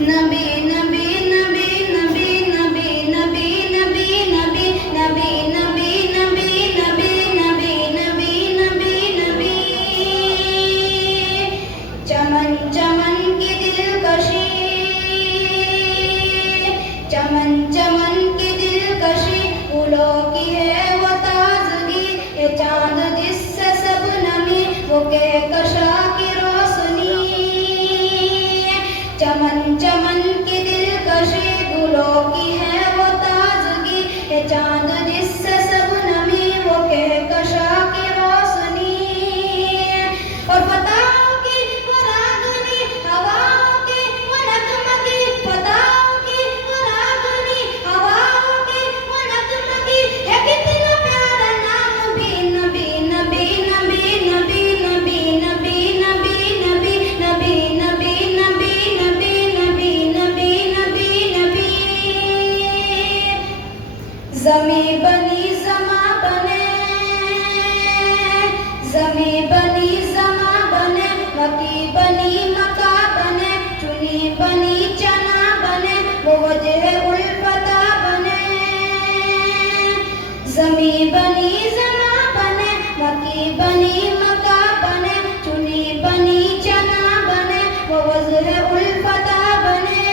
नबी नबी नबी नबी नबी नबी नबी नबी नबी नबी नबी नबी नबी नबी नबी नबी चमन चमन की दिलकशी चमन चमन की दिलकशी फूलों की है वो ताजगी ये चांद जिससे सब नमी वो कहकशा की रोशनी चमन चमन की दिलकशी गुलों की है वो ताजगी ये चांद जिससे सब नमी वो कहकशा की रोशनी और फताओं की वो रागनी हवाओं की वो नगमगी फताओं की वो रागनी हवाओं की वो नगमगी है कितना प्यारा नाम भी नबी नबी नबी नबी नबी नबी नबी नबी नबी नबी नबी नबी नबी नबी नबी नबी ज़मी बनी ज़मा बने ज़मी बनी ज़मा बने मकी बनी मका बने चुनी बनी चना बने वो वजह उल्फता बने ज़मी बनी ज़मा बने मकी बनी मका बने चुनी बनी चना बने वो वजह उल्फता बने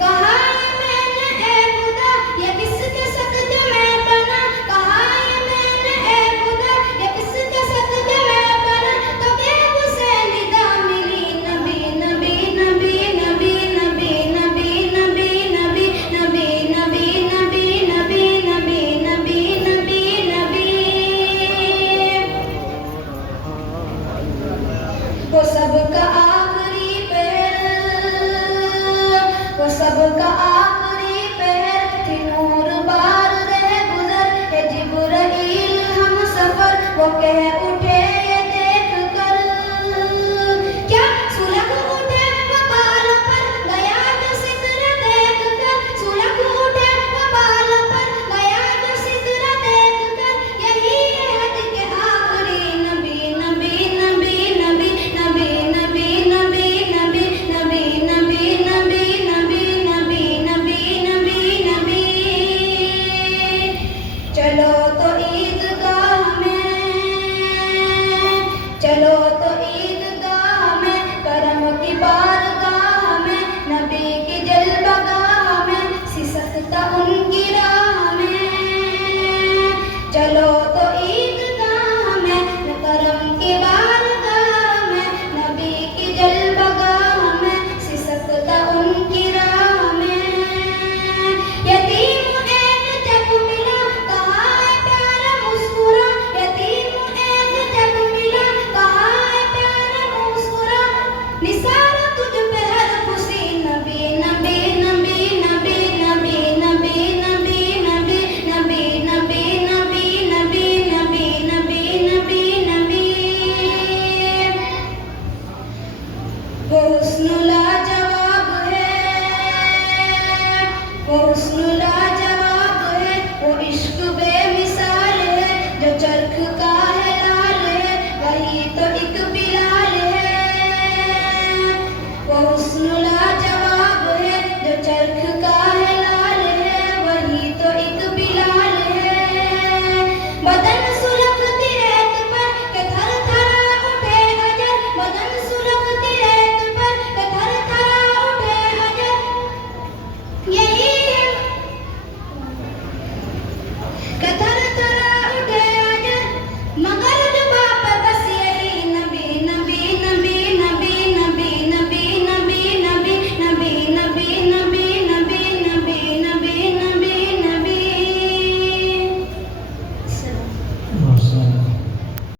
कहा ये मैंने ए खुदा ये किसके सदक़े में बना कहा ये मैंने ए खुदा ये किसके सदक़े में बना तो कैब से निदा मिली नबी नबी नबी नबी नबी नबी नबी नबी नबी नबी नबी नबी नबी नबी नबी नबी वो सबका आखिरी पहर वो सबका आखिरी पहर थी नूर बार रह गुजर है जिब्राइल हम सफर वो कह उठे ये देख कर क्या सुलग उठे वो बाल पर गया जो सिदरा देख कर सुलग उठे वो बाल पर गया जो सिदरा देख कर यही है हद के आखिरी नबी नबी नबी नबी नबी नबी नबी नबी नबी नबी नबी नबी नबी नबी नबी नबी चलो तो ईदगाह में चलो तो ईदगाह में करम की बारगाह में नबी की जलबगाह में सिसकता उनकी राह में चलो तो ईदगाह में करम की बारगाह में नबी की जलबगाह में सिसकता उनकी राह में यतीम एक जब मिला कहा है प्यारा मुस्कुरा यतीम एक जब मिला कहा है प्यारा मुस्कुरा निसार तुझ पे हर खुशी नबी नबी नबी नबी नबी नबी नबी नबी नबी नबी नबी नबी नबी नबी नबी नबी वो हुस्न लाजवाब है वो हुस्न लाजवाब है वो इश्क बेमिसाल है जो चरख का है लाल है वही तो एक बिलाल है वो हुस्न